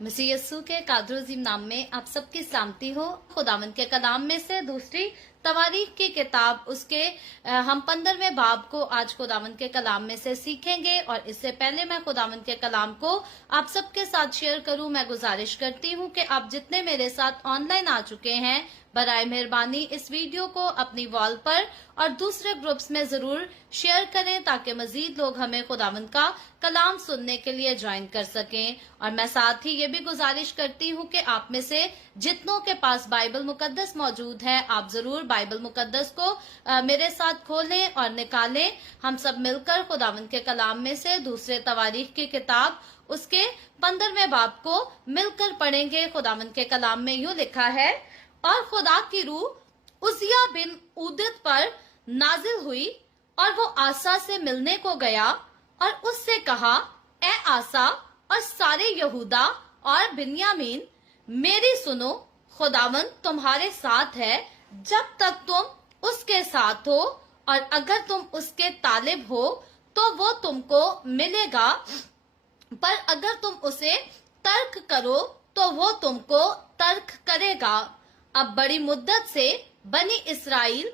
मसीह यस्सू के कादर अजीम नाम में आप सबकी सलामती हो। खुदावंद के कलाम में से दूसरी तवारीख की किताब उसके हम 15वें बाब को आज खुदावंद के कलाम में से सीखेंगे। और इससे पहले मैं खुदावंद के कलाम को आप सबके साथ शेयर करूं, मैं गुजारिश करती हूं कि आप जितने मेरे साथ ऑनलाइन आ चुके हैं, बराए मेहरबानी इस वीडियो को अपनी वॉल पर और दूसरे ग्रुप्स में जरूर शेयर करें ताकि मजीद लोग हमें खुदावंद का कलाम सुनने के लिए ज्वाइन कर सकें। और मैं साथ ही ये भी गुजारिश करती हूँ कि आप में से जितनों के पास बाइबल मुकद्दस मौजूद है, आप जरूर बाइबल मुकद्दस को मेरे साथ खोलें और निकालें। हम सब मिलकर खुदावंद के कलाम में से दूसरे तवारीख की किताब उसके 15वें बाब को मिलकर पढ़ेंगे। खुदावंद के कलाम में यूं लिखा है, और खुदा की रूह उजिया बिन उदित पर नाजिल हुई और वो आसा से मिलने को गया और उससे कहा, ए आसा और सारे यहूदा और बिन्यामीन, मेरी सुनो, खुदावंद तुम्हारे साथ है जब तक तुम उसके साथ हो, और अगर तुम उसके तालिब हो तो वो तुमको मिलेगा, पर अगर तुम उसे तर्क करो तो वो तुमको तर्क करेगा। अब बड़ी मुद्दत से बनी इसराइल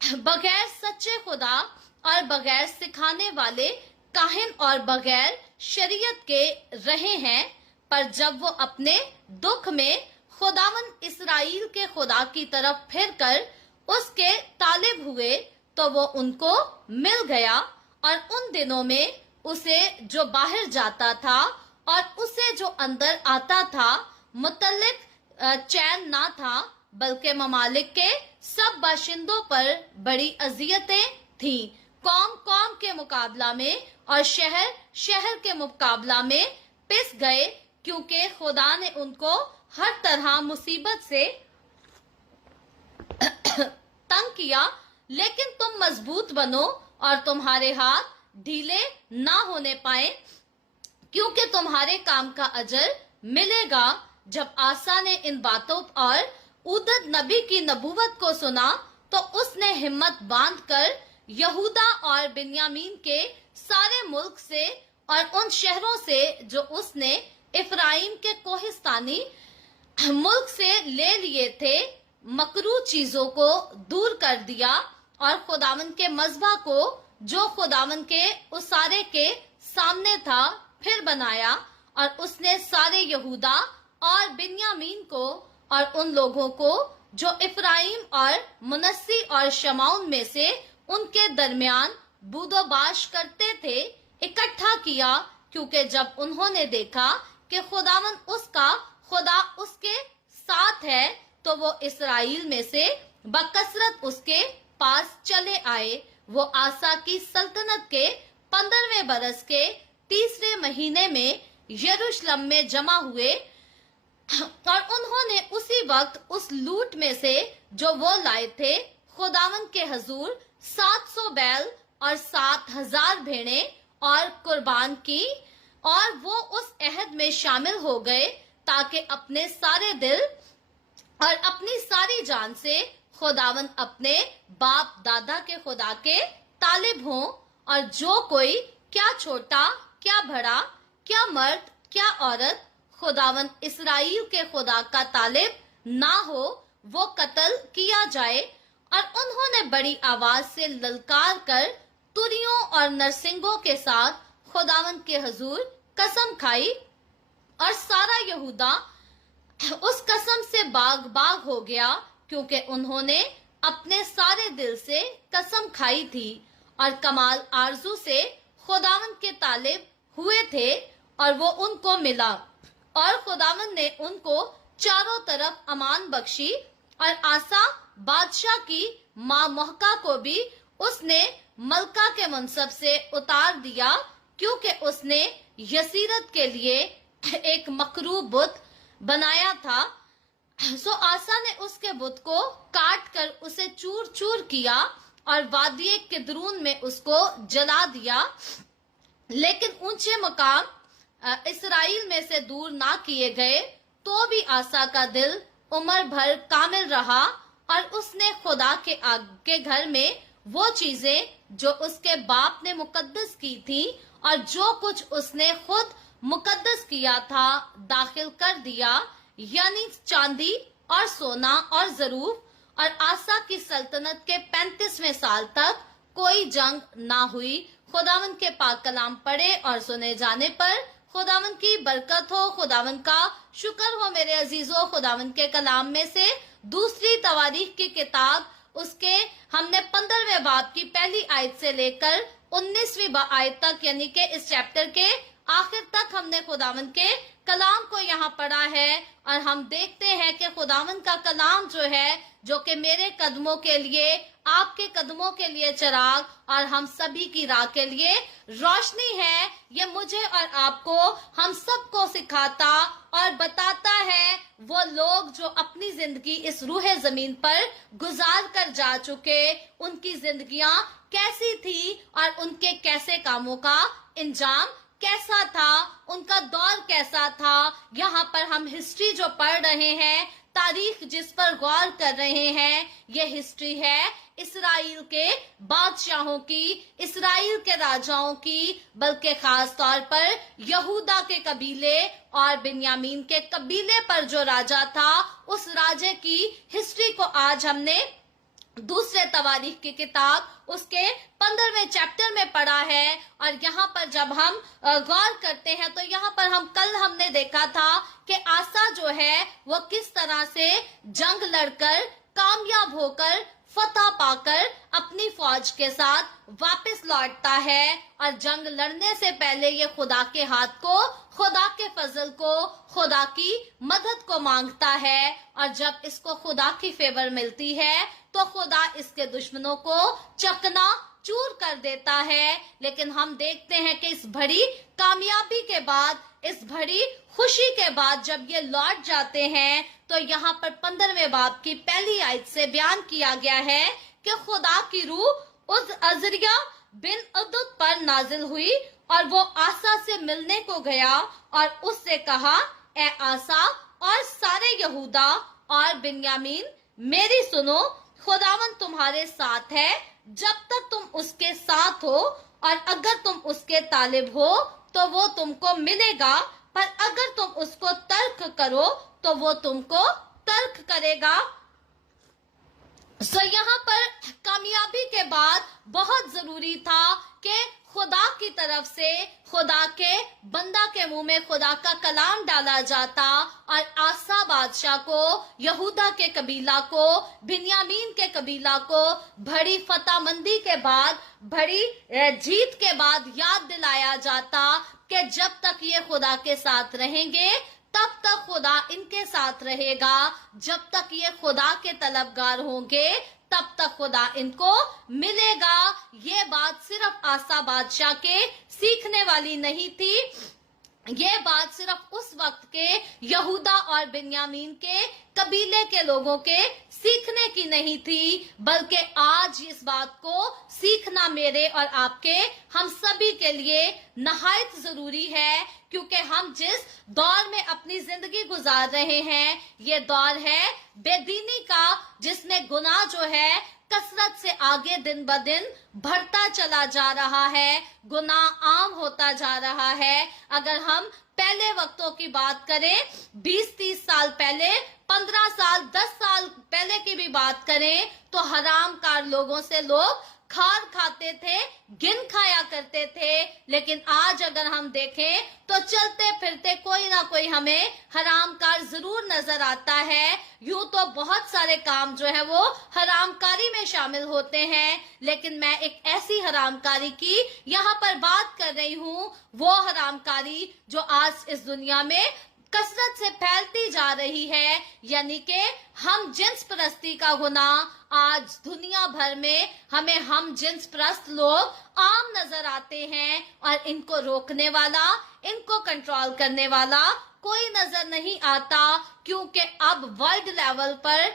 बगैर सच्चे खुदा और बगैर सिखाने वाले काहिन और बगैर शरीयत के रहे हैं, पर जब वो अपने दुख में खुदावंद इसराइल के खुदा की तरफ फिरकर उसके तालिब हुए तो वो उनको मिल गया। और उन दिनों में उसे जो बाहर जाता था और उसे जो अंदर आता था मुतल्लिक चैन ना था, बल्कि ममालिक के सब बाशिंदों पर बड़ी अजियतें थीं। कौम कौम के मुकाबला में और शहर शहर के मुकाबला में पिस गए, क्योंकि खुदा ने उनको हर तरह मुसीबत से तंग किया। लेकिन तुम मजबूत बनो और तुम्हारे हाथ ढीले ना होने पाए, क्योंकि तुम्हारे काम का अजर मिलेगा। जब आसा ने इन बातों और उदद नबी की नबूवत को सुना तो उसने हिम्मत बांधकर यहूदा और बिन्यामीन के सारे मुल्क से और उन शहरों से जो उसने इफ्राइम के कोहिस्तानी मुल्क से ले लिए थे, मकरू चीजों को दूर कर दिया और खुदावंद के मज़बा को जो खुदावंद के उसारे के सामने था फिर बनाया। और उसने सारे यहूदा और बिन्यामीन को और उन लोगों को जो इफ्राइम और मुनस्सी और शमाउन में से उनके दरमियान बूदोबाश करते थे इकट्ठा किया, क्योंकि जब उन्होंने देखा कि खुदावंद उसका खुदा उसके साथ है तो वो इसराइल में से बकसरत उसके पास चले आए। वो आसा की सल्तनत के 15वें बरस के 3रे महीने में यरूशलेम में जमा हुए, और उन्होंने उसी वक्त उस लूट में से जो वो लाए थे खुदावंद के हजूर 700 बैल और 7000 भेड़ें और कुर्बान की। और वो उस अहद में शामिल हो गए ताकि अपने सारे दिल और अपनी सारी जान से खुदावंद अपने बाप दादा के खुदा के तालिब हों। और जो कोई क्या छोटा क्या बड़ा क्या मर्द क्या औरत खुदावंद इसराइल के खुदा का तालिब ना हो, वो कत्ल किया जाए। और उन्होंने बड़ी आवाज से ललकार कर तुरियों और नरसिंगों के साथ खुदावंद के हजूर कसम खाई, और सारा यहूदा उस कसम से बाग बाग हो गया, क्योंकि उन्होंने अपने सारे दिल से कसम खाई थी और कमाल आरजू से खुदावंद के तालिब हुए थे, और वो उनको मिला। और खुदावंद ने उनको चारों तरफ अमान बख्शी। और आसा बादशाह की माँ मोहका को भी उसने मलका के मनसब से उतार दिया, क्योंकि उसने यसीरत के लिए एक मकरू बुत बनाया था। सो आसा ने उसके बुत को काट कर उसे चूर चूर किया और वादिये किद्रून में उसको जला दिया। लेकिन ऊंचे मकाम इसराइल में से दूर ना किए गए, तो भी आसा का दिल उम्र भर कामिल रहा, और उसने खुदा के घर में वो चीजें जो उसके बाप ने मुकद्दस की थी और जो कुछ उसने खुद मुकद्दस किया था, दाखिल कर दिया, यानी चांदी और सोना और ज़रूफ। और आसा की सल्तनत के 35वें साल तक कोई जंग ना हुई। खुदावंद के पाक कलाम पढ़े और सुने जाने पर खुदावंद की बरकत हो, खुदावंद का शुक्र हो। मेरे अजीजों, खुदावंद के कलाम में से दूसरी तवारीख की किताब, उसके हमने 15वें बाब की पहली आयत से लेकर 19वीं आयत तक, यानी कि इस चैप्टर के आखिर तक हमने खुदावंद के कलाम को यहाँ पढ़ा है। और हम देखते हैं कि खुदावंद का कलाम जो है, जो कि मेरे कदमों के लिए, आपके कदमों के लिए चिराग और हम सभी की राह के लिए रोशनी है। ये मुझे और आपको, हम सबको सिखाता और बताता है वो लोग जो अपनी जिंदगी इस रूहे जमीन पर गुजार कर जा चुके, उनकी जिंदगियां कैसी थी और उनके कैसे कामों का इंजाम कैसा था, उनका दौर कैसा था। यहाँ पर हम हिस्ट्री जो पढ़ रहे हैं, तारीख जिस पर गौर कर रहे हैं, ये हिस्ट्री है इसराइल के बादशाहों की, इसराइल के राजाओं की, बल्कि खास तौर पर यहूदा के कबीले और बिन्यामीन के कबीले पर जो राजा था, उस राजे की हिस्ट्री को आज हमने दूसरे तवारीख की किताब उसके 15वें चैप्टर में पढ़ा है। और यहाँ पर जब हम गौर करते हैं तो यहाँ पर हमने देखा था कि आसा जो है वो किस तरह से जंग लड़कर, कामयाब होकर, फतह पाकर अपनी फौज के साथ वापस लौटता है। और जंग लड़ने से पहले ये खुदा के हाथ को, खुदा के फजल को, खुदा की मदद को मांगता है। और जब इसको खुदा की फेवर मिलती है तो खुदा इसके दुश्मनों को चकना चूर कर देता है। लेकिन हम देखते हैं कि इस बड़ी कामयाबी के बाद, इस बड़ी खुशी के बाद जब ये लौट जाते हैं तो यहाँ पर 15वें बाब की पहली आयत से बयान किया गया है कि खुदा की रूह उस अजरिया बिन उदुद पर नाजिल हुई और वो आसा से मिलने को गया और उससे कहा, ए आसा और सारे यहूदा और बिन्यामीन, मेरी सुनो, खुदावंद तुम्हारे साथ है जब तक तुम उसके साथ हो, और अगर तुम उसके तालिब हो तो वो तुमको मिलेगा, पर अगर तुम उसको तर्क करो तो वो तुमको तर्क करेगा। यहाँ पर कामयाबी के बाद बहुत जरूरी था कि खुदा की तरफ से, खुदा के बंदा के मुंह में खुदा का कलाम डाला जाता और आसा बादशाह को, यहूदा के कबीला को, बिन्यामीन के कबीला को बड़ी फतहमंदी के बाद, बड़ी जीत के बाद याद दिलाया जाता कि जब तक ये खुदा के साथ रहेंगे तब तक खुदा इनके साथ रहेगा, जब तक ये खुदा के तलबगार होंगे तब तक खुदा इनको मिलेगा। ये बात सिर्फ आसा बादशाह के सीखने वाली नहीं थी, ये बात सिर्फ उस वक्त के यहूदा और बिन्यामीन के कबीले के लोगों के सीखने की नहीं थी, बल्कि आज इस बात को सीखना मेरे और आपके, हम सभी के लिए नहायत जरूरी है। क्योंकि हम जिस दौर में अपनी जिंदगी गुजार रहे हैं, ये दौर है बेदीनी का, जिसमें गुनाह जो है कसरत से आगे दिन ब दिन बढ़ता चला जा रहा है, गुनाह आम होता जा रहा है। अगर हम पहले वक्तों की बात करें, 20-30 साल पहले, 15 साल, 10 साल पहले की भी बात करें तो हरामकार लोगों से लोग खार खाते थे, गिन खाया करते थे। लेकिन आज अगर हम देखें तो चलते फिरते कोई ना कोई हमें हरामकार जरूर नजर आता है। यूं तो बहुत सारे काम जो है वो हरामकारी में शामिल होते हैं, लेकिन मैं एक ऐसी हरामकारी की यहाँ पर बात कर रही हूँ, वो हरामकारी जो आज इस दुनिया में कसरत से फैलती जा रही है, यानी कि हम जिन्स परस्ती का गुनाह आज दुनिया भर में हमें हम जिन्स परस्त लोग आम नजर आते हैं। और इनको रोकने वाला, इनको कंट्रोल करने वाला कोई नजर नहीं आता, क्योंकि अब वर्ल्ड लेवल पर,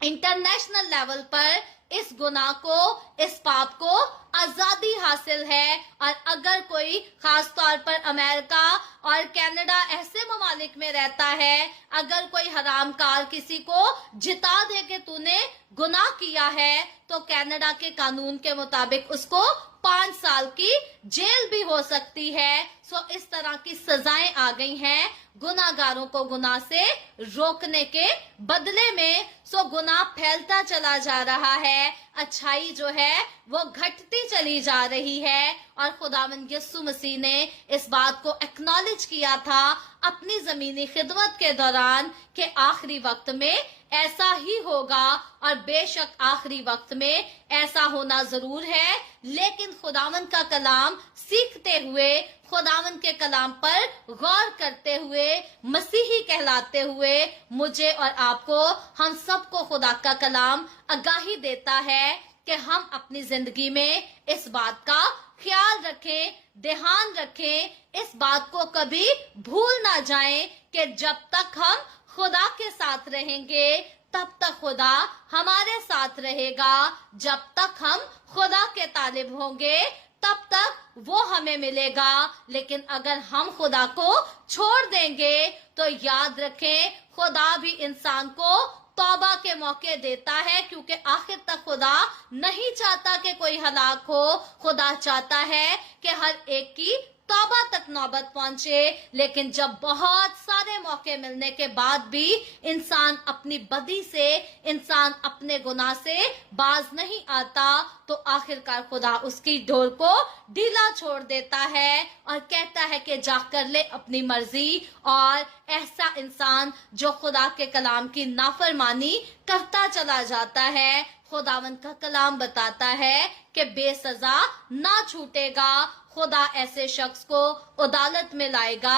इंटरनेशनल लेवल पर इस गुनाह को, इस पाप को आजादी हासिल है। और अगर कोई खास तौर पर अमेरिका और कनाडा ऐसे ममालिक में रहता है, अगर कोई हरामकार किसी को जिता दे कि तूने गुनाह किया है, तो कनाडा के कानून के मुताबिक उसको 5 साल की जेल भी हो सकती है। सो इस तरह की सजाएं आ गई हैं गुनाहगारों को गुनाह से रोकने के बदले में। सो गुनाह फैलता चला जा रहा है, अच्छाई जो है वो घटती चली जा रही है। और खुदावंद यीशु मसीह ने इस बात को एक्नॉलेज किया था अपनी जमीनी खिदमत के दौरान कि आखिरी वक्त में ऐसा ही होगा, और बेशक आखिरी वक्त में ऐसा होना जरूर है। लेकिन खुदावंद का कलाम सीखते हुए, खुदावंद के कलाम पर गौर करते हुए, मसीही कहलाते हुए मुझे और आपको, हम सबको खुदा का कलाम आगाही देता है कि हम अपनी जिंदगी में इस बात का ख्याल रखें, ध्यान रखें, इस बात को कभी भूल ना जाएं कि जब तक हम खुदा के साथ रहेंगे तब तक खुदा हमारे साथ रहेगा। जब तक हम खुदा के तालिब होंगे तब तक वो हमें मिलेगा। लेकिन अगर हम खुदा को छोड़ देंगे तो याद रखें, खुदा भी इंसान को तौबा के मौके देता है, क्योंकि आखिर तक खुदा नहीं चाहता कि कोई हलाक हो। खुदा चाहता है कि हर एक की तौबा तक नौबत पहुंचे। लेकिन जब बहुत सारे मौके मिलने के बाद भी इंसान अपनी बदी से, इंसान अपने गुनाह से बाज नहीं आता, तो आखिरकार खुदा उसकी डोर को ढीला छोड़ देता है और कहता है कि जा कर ले अपनी मर्जी। और ऐसा इंसान जो खुदा के कलाम की नाफरमानी करता चला जाता है, खुदावंद का कलाम बताता है कि बेसजा ना छूटेगा। खुदा ऐसे शख्स को अदालत में लाएगा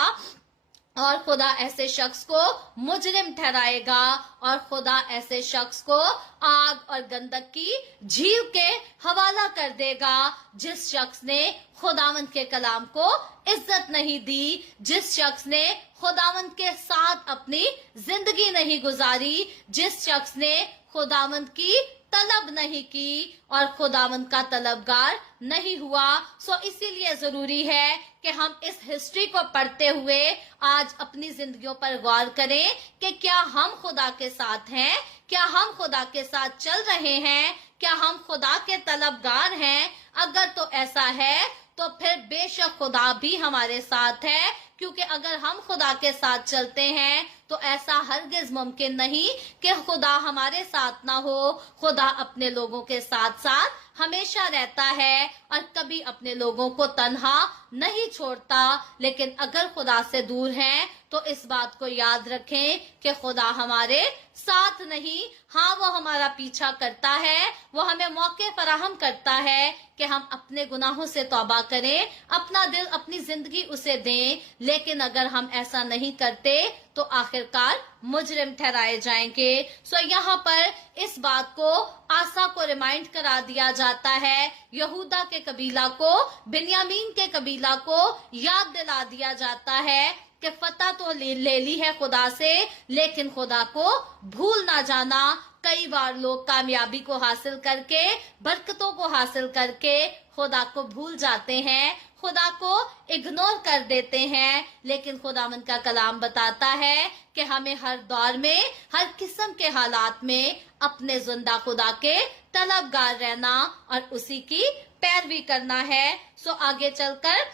और खुदा ऐसे शख्स को मुजरिम ठहराएगा, और खुदा ऐसे शख्स को आग और गंधक की झील के हवाला कर देगा। जिस शख्स ने खुदावंद के कलाम को इज्जत नहीं दी, जिस शख्स ने खुदावंद के साथ अपनी जिंदगी नहीं गुजारी, जिस शख्स ने खुदावंद की तलब नहीं की और खुदावंद का तलबगार नहीं हुआ। सो इसीलिए जरूरी है कि हम इस हिस्ट्री को पढ़ते हुए आज अपनी जिंदगियों पर गौर करें कि क्या हम खुदा के साथ हैं, क्या हम खुदा के साथ चल रहे हैं, क्या हम खुदा के तलबगार हैं। अगर तो ऐसा है तो फिर बेशक खुदा भी हमारे साथ है, क्योंकि अगर हम खुदा के साथ चलते हैं तो ऐसा हरगिज मुमकिन नहीं कि खुदा हमारे साथ ना हो। खुदा अपने लोगों के साथ साथ हमेशा रहता है और कभी अपने लोगों को तन्हा नहीं छोड़ता। लेकिन अगर खुदा से दूर हैं तो इस बात को याद रखें कि खुदा हमारे साथ नहीं, हाँ वो हमारा पीछा करता है, वो हमें मौके फराहम करता है कि हम अपने गुनाहों से तौबा करें, अपना दिल, अपनी जिंदगी उसे दें। लेकिन अगर हम ऐसा नहीं करते तो आखिरकार मुजरिम ठहराए जाएंगे। सो यहाँ पर इस बात को आसा को रिमाइंड करा दिया जाता है, यहूदा के कबीला को, बिन्यामीन के कबीला को याद दिला दिया जाता है कि फतह तो ले ली है खुदा से, लेकिन खुदा को भूल ना जाना। कई बार लोग कामयाबी को हासिल करके, बरकतों को हासिल करके खुदा को भूल जाते हैं, खुदा को इग्नोर कर देते हैं। लेकिन खुदावंद का कलाम बताता है कि हमें हर दौर में, हर किस्म के हालात में अपने जिंदा खुदा के तलबगार रहना और उसी की पैरवी करना है। सो आगे चलकर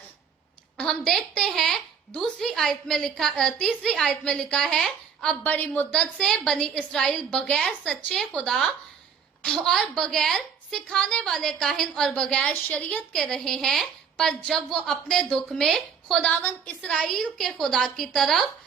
हम देखते हैं तीसरी आयत में लिखा है, अब बड़ी मुद्दत से बनी इसराइल बगैर सच्चे खुदा और बगैर सिखाने वाले काहिन और बगैर शरीयत के रहे हैं, पर जब वो अपने दुख में खुदावंद इसराइल के खुदा की तरफ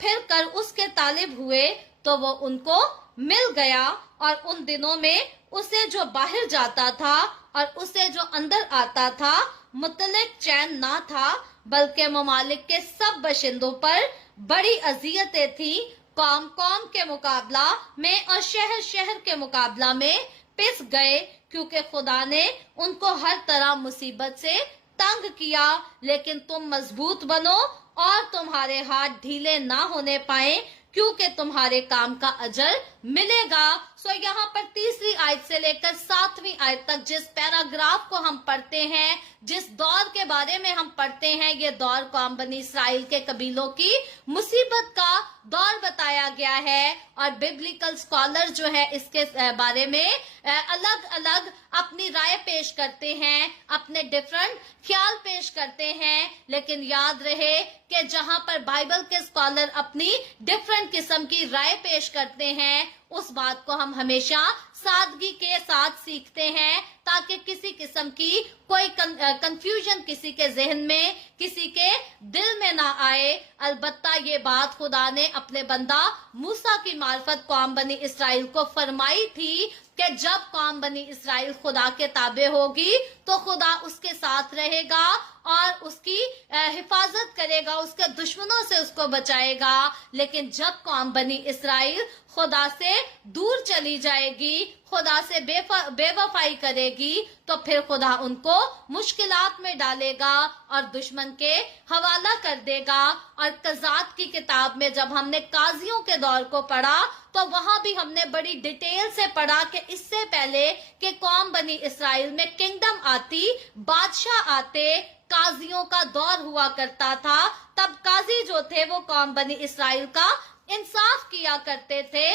फिर कर उसके तालिब हुए तो वो उनको मिल गया। और उन दिनों में उसे जो बाहर जाता था और उसे जो अंदर आता था मुतलक चैन ना था, बल्कि ममालिक के सब बशिंदों पर बड़ी अजियतें थी। कौम के मुकाबला में और शहर शहर के मुकाबला में पिस गए, क्योंकि खुदा ने उनको हर तरह मुसीबत से तंग किया। लेकिन तुम मजबूत बनो और तुम्हारे हाथ ढीले ना होने पाए, क्योंकि तुम्हारे काम का अजर मिलेगा। सो यहाँ पर तीसरी आयत से लेकर 7वीं आयत तक जिस पैराग्राफ को हम पढ़ते हैं, जिस दौर के बारे में हम पढ़ते हैं, ये दौर कौम बनी इसराइल के कबीलों की मुसीबत का दौर बताया गया है और बिब्लिकल स्कॉलर जो है इसके बारे में अलग अलग अपनी राय पेश करते हैं, अपने डिफरेंट ख्याल पेश करते हैं। लेकिन याद रहे कि जहां पर बाइबल के स्कॉलर अपनी डिफरेंट किस्म की राय पेश करते हैं, उस बात को हम हमेशा सादगी के साथ सीखते हैं, ताकि किसी किस्म की कोई कंफ्यूजन किसी के जहन में, किसी के दिल में ना आए। अलबत्ता ये बात खुदा ने अपने बंदा मूसा की मार्फत कौम बनी इसराइल को फरमाई थी कि जब कौम बनी इसराइल खुदा के ताबे होगी तो खुदा उसके साथ रहेगा और उसकी हिफाजत करेगा, उसके दुश्मनों से उसको बचाएगा। लेकिन जब कौम बनी इसराइल खुदा से दूर चली जाएगी, खुदा से बेवफाई करेगी, तो फिर खुदा उनको मुश्किलात में डालेगा और दुश्मन के हवाला कर देगा। और कज़ात की किताब में जब हमने काजियों के दौर को पढ़ा तो वहां भी हमने बड़ी डिटेल से पढ़ा कि इससे पहले कि कौम बनी इसराइल में किंगडम आती, बादशाह आते, काजियों का दौर हुआ करता था। तब काजी जो थे वो कौम बनी इसराइल का इंसाफ किया करते थे।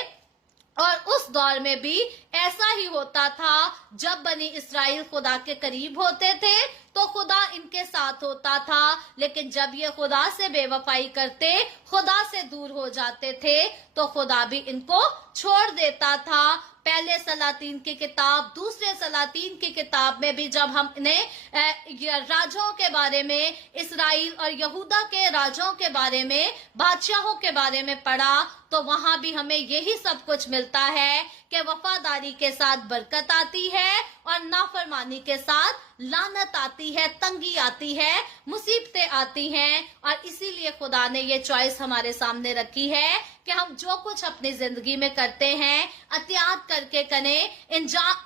और उस दौर में भी ऐसा ही होता था, जब बनी इसराइल खुदा के करीब होते थे तो खुदा इनके साथ होता था। लेकिन जब ये खुदा से बेवफाई करते, खुदा से दूर हो जाते थे, तो खुदा भी इनको छोड़ देता था। पहले सलातीन की किताब, दूसरे सलातीन की किताब में भी जब हमने राजाओं के बारे में, इसराइल और यहूदा के राजाओं के बारे में, बादशाहों के बारे में पढ़ा, तो वहां भी हमें यही सब कुछ मिलता है कि वफादारी के साथ बरकत आती है और नाफरमानी के साथ लानत आती है, तंगी आती है, मुसीबतें आती हैं। और इसीलिए खुदा ने ये चॉइस हमारे सामने रखी है कि हम जो कुछ अपनी जिंदगी में करते हैं एहतियात करके करें,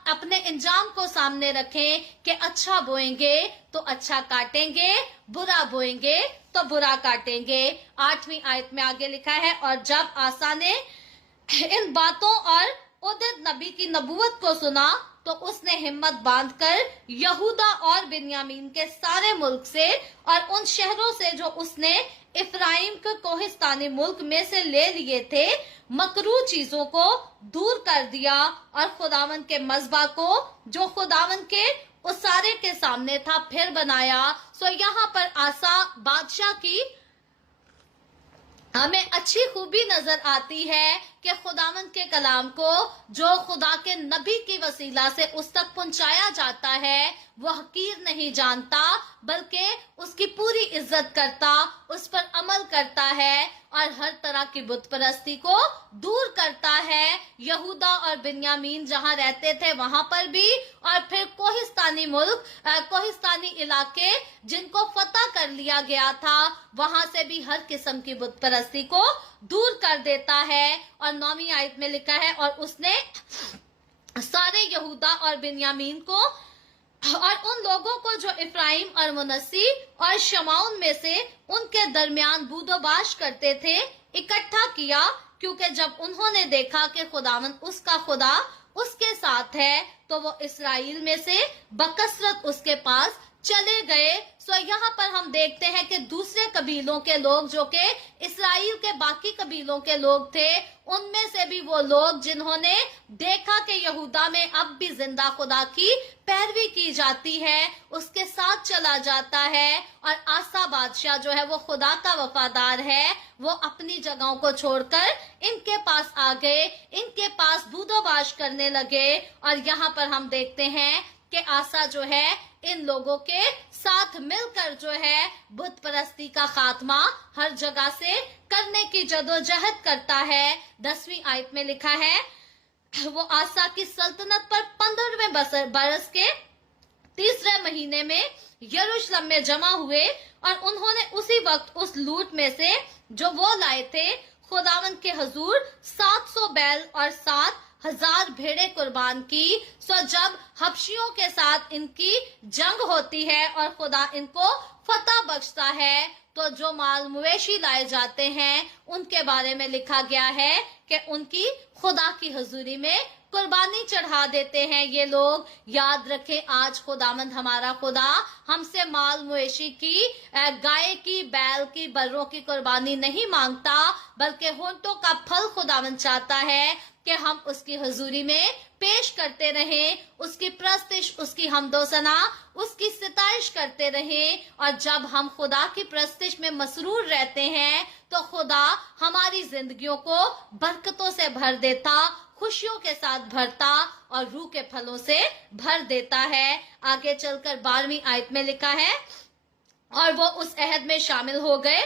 अपने इंजाम को सामने रखें कि अच्छा बोएंगे तो अच्छा काटेंगे, बुरा बोएंगे तो बुरा काटेंगे। 8वीं आयत में आगे लिखा है, और जब आसा ने इन बातों और ओदेद नबी की नबूवत को सुना तो उसने हिम्मत बांधकर यहूदा और बिन्यामीन के सारे मुल्क से और उन शहरों से जो उसने इफ्राइम के कोहिस्तानी मुल्क में से ले लिए थे, मकरू चीजों को दूर कर दिया और खुदावन के मज़बा को जो खुदावन के उसारे के सामने था फिर बनाया। सो यहाँ पर आसा बादशाह की हमें अच्छी खूबी नजर आती है कि खुदावंद के कलाम को जो खुदा के नबी की वसीला से उस तक पहुंचाया जाता है, वो हकीर नहीं जानता, बल्कि उसकी पूरी इज्जत करता, उस पर अमल करता है और हर तरह की बुत परस्ती को दूर करता है। यहूदा और बिन्यामीन जहां रहते थे वहां पर भी, और फिर कोहिस्तानी मुल्क, कोहिस्तानी इलाके जिनको फतह कर लिया गया था, वहां से भी हर किस्म की बुत परस्ती को दूर कर देता है। और 9वीं आयत में लिखा है, और उसने सारे यहूदा और बिन्यामीन को और उन लोगों को जो इफ्राइम और मुनस्सी और शमाउन में से उनके दरमियान बूदोबाश करते थे इकट्ठा किया, क्योंकि जब उन्होंने देखा कि खुदावंद उसका खुदा उसके साथ है, तो वो इसराइल में से बकसरत उसके पास चले गए। सो यहाँ पर हम देखते हैं कि दूसरे कबीलों के लोग जो कि इसराइल के बाकी कबीलों के लोग थे, उनमें से भी वो लोग जिन्होंने देखा कि यहूदा में अब भी जिंदा खुदा की पैरवी की जाती है, उसके साथ चला जाता है। और आसा बादशाह जो है वो खुदा का वफादार है, वो अपनी जगहों को छोड़कर इनके पास आ गए, इनके पास बूदोबाश करने लगे। और यहाँ पर हम देखते हैं कि आसा जो है इन लोगों के साथ मिलकर जो है बुत परस्ती का खात्मा हर जगह से करने की जदोजहद करता है। 10वीं आयत में लिखा है, वो आसा की सल्तनत पर 15वें बरस के 3रे महीने में यरूशलेम में जमा हुए, और उन्होंने उसी वक्त उस लूट में से जो वो लाए थे खुदावंद के हजूर 700 बैल और 7,000 भेड़े कुर्बान की। सो जब हबशियों के साथ इनकी जंग होती है और खुदा इनको फतह बख्शता है। तो जो माल मवेशी लाए जाते हैं उनके बारे में लिखा गया है कि उनकी खुदा की हजूरी में कुर्बानी चढ़ा देते हैं ये लोग। याद रखें, आज खुदावंद हमारा खुदा हमसे माल मवेशी की, गाय की, बैल की, बर्रों की कुर्बानी नहीं मांगता, बल्कि होंठों का फल खुदावंद चाहता है कि हम उसकी हजूरी में पेश करते रहें, उसकी प्रस्तिश, उसकी हमदो सना, उसकी सिताइश करते रहें। और जब हम खुदा की प्रस्तिश में मसरूर रहते हैं तो खुदा हमारी जिंदगियों को बरकतों से भर देता, खुशियों के साथ भरता और रूह के फलों से भर देता है। आगे चलकर 12वीं आयत में लिखा है, और वो उस अहद में शामिल हो गए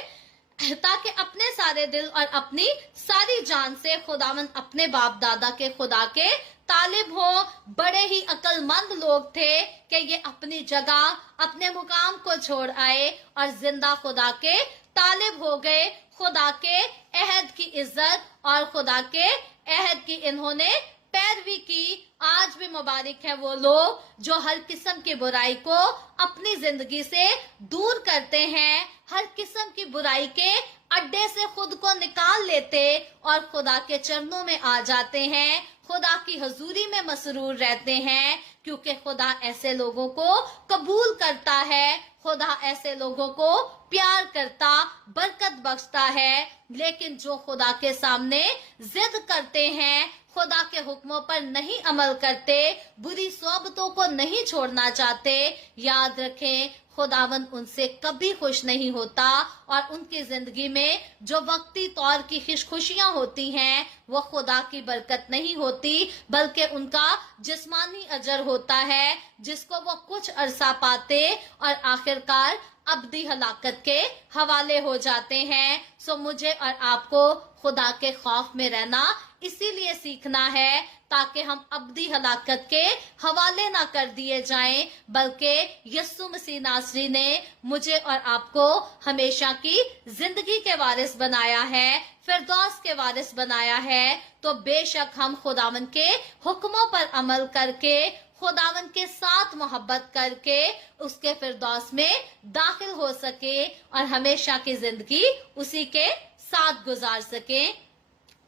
ताकि अपने सारे दिल और अपनी सारी जान से खुदावंद अपने बाप दादा के खुदा के तालिब हो। बड़े ही अक्लमंद लोग थे कि ये अपनी जगह, अपने मुकाम को छोड़ आए और जिंदा खुदा के तालिब हो गए। खुदा के अहद की इज्जत और खुदा के अहद की इन्होंने पैरवी की। आज भी मुबारक है वो लोग जो हर किस्म की बुराई को अपनी जिंदगी से दूर करते हैं, हर किस्म की बुराई के अड्डे से खुद को निकाल लेते और खुदा के चरणों में आ जाते हैं, खुदा की हजूरी में मसरूर रहते हैं, क्योंकि खुदा ऐसे लोगों को कबूल करता है, खुदा ऐसे लोगों को प्यार करता, बरकत बख्शता है। लेकिन जो खुदा के सामने जिद करते हैं, खुदा के हुक्मों पर नहीं अमल करते, बुरी सोबतों को नहीं छोड़ना चाहते, याद रखें खुदावंद उनसे कभी खुश नहीं होता और उनकी जिंदगी में जो वक्ती तौर की खुशियां होती हैं वो खुदा की बरकत नहीं होती, बल्कि उनका जिस्मानी अजर होता है जिसको वो कुछ अरसा पाते और आखिरकार अब्दी हलाकत के हवाले हो जाते हैं। सो मुझे और आपको खुदा के खौफ में रहना इसीलिए सीखना है ताकि हम अब्दी हलाकत के हवाले ना कर दिए जाएं, बल्कि यीशु मसीह नासरी ने मुझे और आपको हमेशा की जिंदगी के वारिस बनाया है, फिरदौस के वारिस बनाया है। तो बेशक हम खुदावन के हुक्मों पर अमल करके, खुदावन के साथ मोहब्बत करके उसके फिरदौस में दाखिल हो सके और हमेशा की जिंदगी उसी के साथ गुजार सके।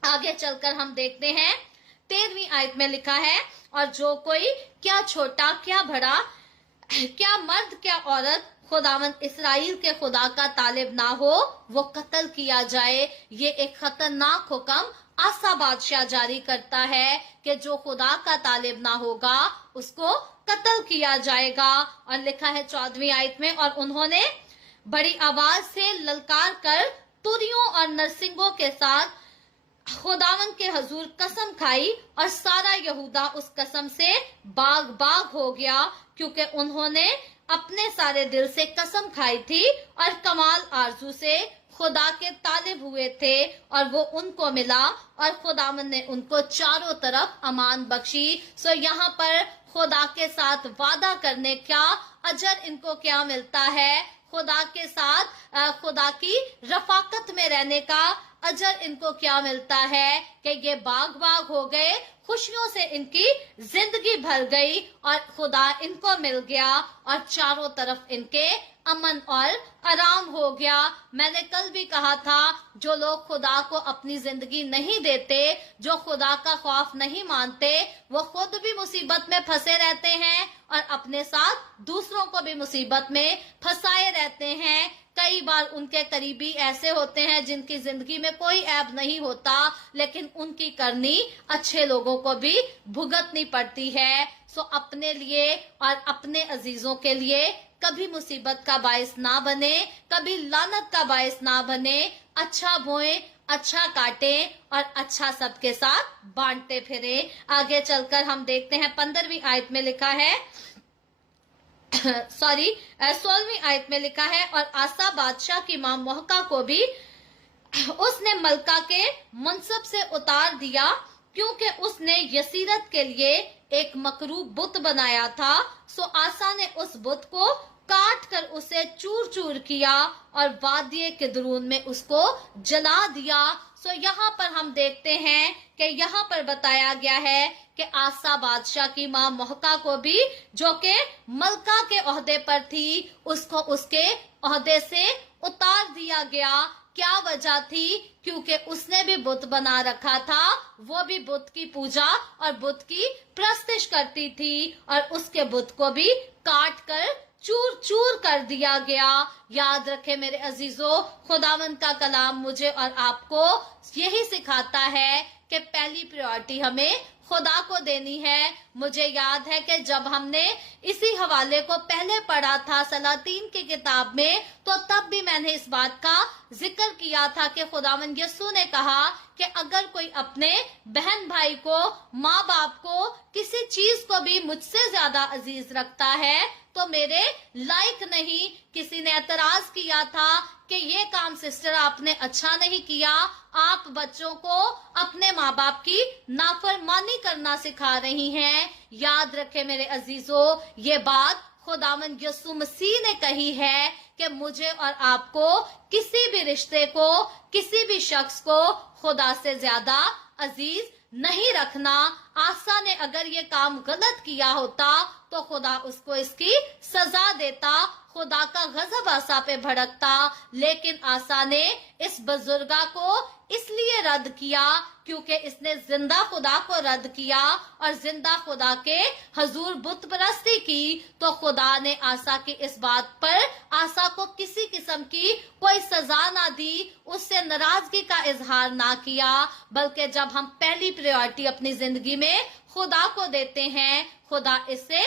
आगे चलकर हम देखते हैं 13वीं आयत में लिखा है, और जो कोई क्या छोटा क्या बड़ा, क्या मर्द क्या औरत खुदावंद इस्राएल के खुदा का तालिब ना हो वो कत्ल किया जाए। ये एक खतरनाक हुक्म आसा बादशाह जारी करता है कि जो खुदा का तालिब ना होगा उसको कत्ल किया जाएगा। और लिखा है 14वीं आयत में, और उन्होंने बड़ी आवाज से ललकार कर तुरियों और नरसिंगों के साथ खुदावन के हजूर कसम खाई और सारा यहूदा उस कसम से बाग बाग हो गया, क्योंकि उन्होंने अपने सारे दिल से कसम खाई थी और कमाल आरजू से खुदा के तालिब हुए थे और वो उनको मिला और खुदावन ने उनको चारों तरफ अमान बख्शी। सो यहाँ पर खुदा के साथ वादा करने का अजर इनको क्या मिलता है, खुदा के साथ खुदा की रफाकत में रहने का अजर इनको क्या मिलता है कि ये बाग बाग हो गए, खुशियों से इनकी जिंदगी भर गई और खुदा इनको मिल गया और चारों तरफ इनके अमन और आराम हो गया। मैंने कल भी कहा था, जो लोग खुदा को अपनी जिंदगी नहीं देते, जो खुदा का खौफ नहीं मानते, वो खुद भी मुसीबत में फंसे रहते हैं और अपने साथ दूसरों को भी मुसीबत में फंसाए रहते हैं। कई बार उनके करीबी ऐसे होते हैं जिनकी जिंदगी में कोई ऐब नहीं होता, लेकिन उनकी करनी अच्छे लोगों को भी भुगतनी पड़ती है। सो अपने लिए और अपने अजीजों के लिए कभी मुसीबत का बायस ना बने, कभी लानत का बायस ना बने। अच्छा बोएं, अच्छा काटें और अच्छा सबके साथ बांटते फिरे। आगे चलकर हम देखते हैं 15वीं आयत में लिखा है 16वीं आयत में लिखा है, और आसा बादशाह की मां मोहका को भी उसने मलका के मनसब से उतार दिया, क्योंकि उसने यसीरत के लिए एक मकरूब बुत बनाया था। सो आसा ने उस बुत को काट कर उसे चूर चूर किया और वादिये किद्रून में उसको जला दिया। सो यहाँ पर हम देखते हैं कि यहाँ पर बताया गया है कि आसा बादशाह की माँ मोहका को भी, जो कि मलका के ओहदे पर थी, उसको उसके ओहदे से उतार दिया गया। क्या वजह थी? क्योंकि उसने भी बुत बना रखा था, वो भी बुत की पूजा और बुत की प्रस्तिश करती थी, और उसके बुत को भी काट कर चूर चूर कर दिया गया। याद रखे मेरे अजीजों, खुदावंद का कलाम मुझे और आपको यही सिखाता है कि पहली प्रायोरिटी हमें खुदा को देनी है। मुझे याद है कि जब हमने इसी हवाले को पहले पढ़ा था सलातीन की किताब में, तो तब भी मैंने इस बात का जिक्र किया था कि खुदावंद यीशु ने कहा कि अगर कोई अपने बहन भाई को, माँ बाप को, किसी चीज को भी मुझसे ज्यादा अजीज रखता है तो मेरे लायक नहीं। किसी ने एतराज किया था कि ये काम सिस्टर आपने अच्छा नहीं किया, आप बच्चों को अपने माँ बाप की नाफरमानी करना सिखा रही हैं। याद रखे मेरे अजीजों, ये बात खुदावंद यीशु मसीह ने कही है कि मुझे और आपको किसी भी रिश्ते को, किसी भी शख्स को खुदा से ज्यादा अजीज नहीं रखना। आसा ने अगर ये काम गलत किया होता तो खुदा उसको इसकी सजा देता, खुदा का गजब आसा पे भड़कता, लेकिन आसा ने इस बुजुर्गा को इसलिए रद्द किया क्योंकि इसने जिंदा खुदा को रद्द किया और जिंदा खुदा के हजूर बुत परस्ती की। तो खुदा ने आसा की इस बात पर आसा को किसी किस्म की कोई सजा ना दी, उससे नाराजगी का इजहार ना किया, बल्कि जब हम पहली प्रायोरिटी अपनी जिंदगी में खुदा को देते हैं, खुदा इससे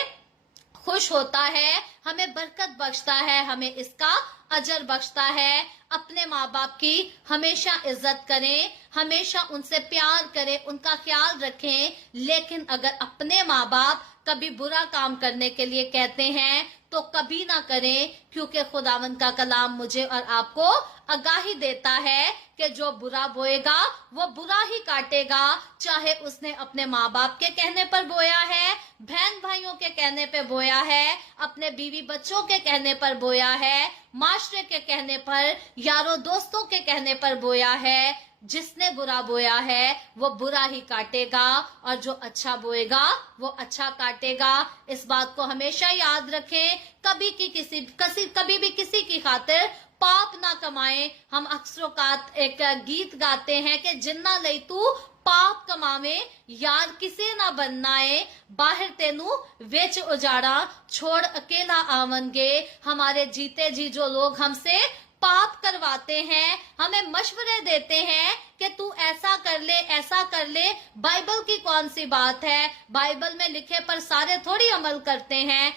खुश होता है, हमें बरकत बख्शता है, हमें इसका अजर बख्शता है। अपने माँ बाप की हमेशा इज्जत करें, हमेशा उनसे प्यार करें, उनका ख्याल रखें, लेकिन अगर अपने माँ बाप कभी बुरा काम करने के लिए कहते हैं तो कभी ना करें, क्योंकि खुदावंद का कलाम मुझे और आपको आगाही देता है कि जो बुरा बोएगा वो बुरा ही काटेगा। चाहे उसने अपने माँ बाप के कहने पर बोया है, बहन भाइयों के कहने पे बोया है, अपने बीवी बच्चों के कहने पर बोया है, माशरे के कहने पर, यारों दोस्तों के कहने पर बोया है, जिसने बुरा बोया है वो बुरा ही काटेगा, और जो अच्छा बोएगा वो अच्छा काटेगा। इस बात को हमेशा याद रखें। कभी भी किसी की खातिर पाप ना कमाएं। हम अक्सरों एक गीत गाते हैं कि जिन्ना लई तू पाप कमावे, यार किसे ना बननाए, बाहर तेनू वेच उजाड़ा, छोड़ अकेला आवनगे। हमारे जीते जी जो लोग हमसे पाप करवाते हैं, हमें मशवरे देते हैं कि तू ऐसा कर ले, ऐसा कर ले, बाइबल की कौन सी बात है? बाइबल में लिखे पर सारे थोड़ी अमल करते हैं,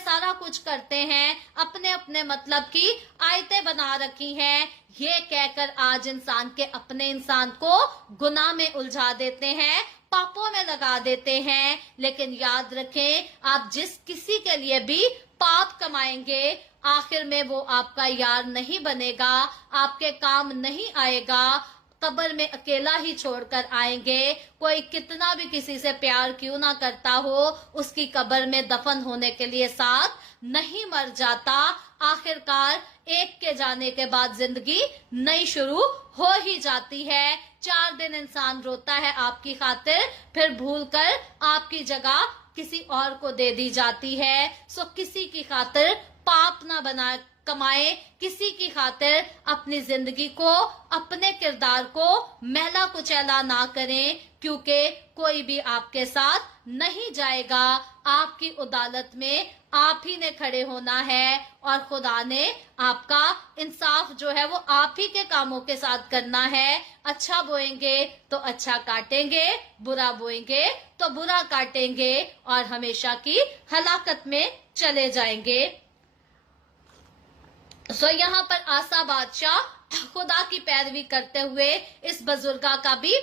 सारा कुछ करते हैं, अपने अपने मतलब की आयतें बना रखी हैं। ये कहकर आज अपने इंसान को गुनाह में उलझा देते हैं, पापों में लगा देते हैं। लेकिन याद रखें, आप जिस किसी के लिए भी पाप कमाएंगे, आखिर में वो आपका यार नहीं बनेगा, आपके काम नहीं आएगा, कब्र में अकेला ही छोड़कर आएंगे। कोई कितना भी किसी से प्यार क्यों ना करता हो, उसकी कब्र में दफन होने के लिए साथ नहीं मर जाता। आखिरकार एक के जाने के बाद जिंदगी नई शुरू हो ही जाती है। 4 दिन इंसान रोता है आपकी खातिर, फिर भूलकर आपकी जगह किसी और को दे दी जाती है। सो किसी की खातिर पाप ना बना कमाए, किसी की खातिर अपनी जिंदगी को, अपने किरदार को मैला कुचैला ना करें, क्योंकि कोई भी आपके साथ नहीं जाएगा। आपकी अदालत में आप ही ने खड़े होना है, और खुदा ने आपका इंसाफ जो है वो आप ही के कामों के साथ करना है। अच्छा बोएंगे तो अच्छा काटेंगे, बुरा बोएंगे तो बुरा काटेंगे, और हमेशा की हलाकत में चले जाएंगे। सो यहाँ पर आसा बादशाह खुदा की पैरवी करते हुए इस बुजुर्गा का भी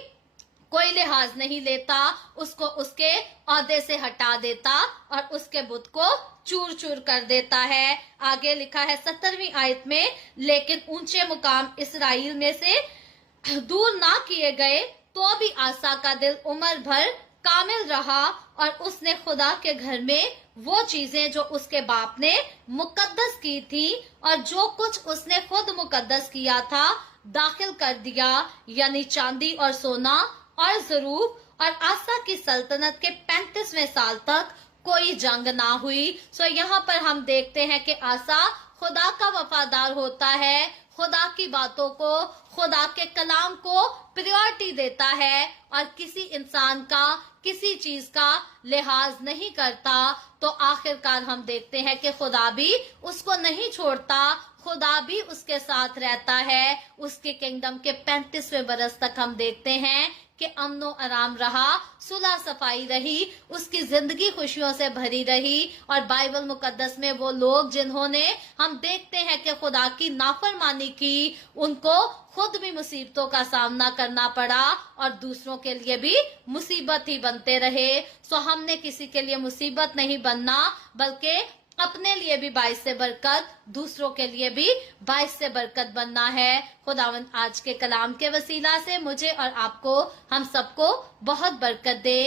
कोई लिहाज नहीं लेता, उसको उसके ओहदे से हटा देता और उसके बुत को चूर चूर कर देता है। आगे लिखा है 17वीं आयत में, लेकिन ऊंचे मुकाम इसराइल में से दूर ना किए गए तो भी आसा का दिल उम्र भर कामिल रहा और उसने खुदा के घर में वो चीजें जो उसके बाप ने मुकद्दस की थी और जो कुछ उसने खुद मुकद्दस किया था दाखिल कर दिया, यानी चांदी और सोना और ज़रूब। और आसा की सल्तनत के 35वें साल तक कोई जंग ना हुई। सो यहाँ पर हम देखते हैं कि आसा खुदा का वफादार होता है, खुदा की बातों को, खुदा के कलाम को प्रायोरिटी देता है और किसी इंसान का, किसी चीज का लिहाज नहीं करता। तो आखिरकार हम देखते हैं कि खुदा भी उसको नहीं छोड़ता, खुदा भी उसके साथ रहता है। उसके किंगडम के 35वें बरस तक हम देखते हैं कि अमनो आराम रहा, सुलह सफाई रही, उसकी जिंदगी खुशियों से भरी रही। और बाइबल मुकद्दस में वो लोग जिन्होंने, हम देखते हैं कि खुदा की नाफरमानी की, उनको खुद भी मुसीबतों का सामना करना पड़ा और दूसरों के लिए भी मुसीबत ही बनते रहे। सो हमने किसी के लिए मुसीबत नहीं बनना, बल्कि अपने लिए भी बाइस से बरकत, दूसरों के लिए भी बाइस से बरकत बनना है। खुदावंद आज के कलाम के वसीला से मुझे और आपको, हम सबको बहुत बरकत दे।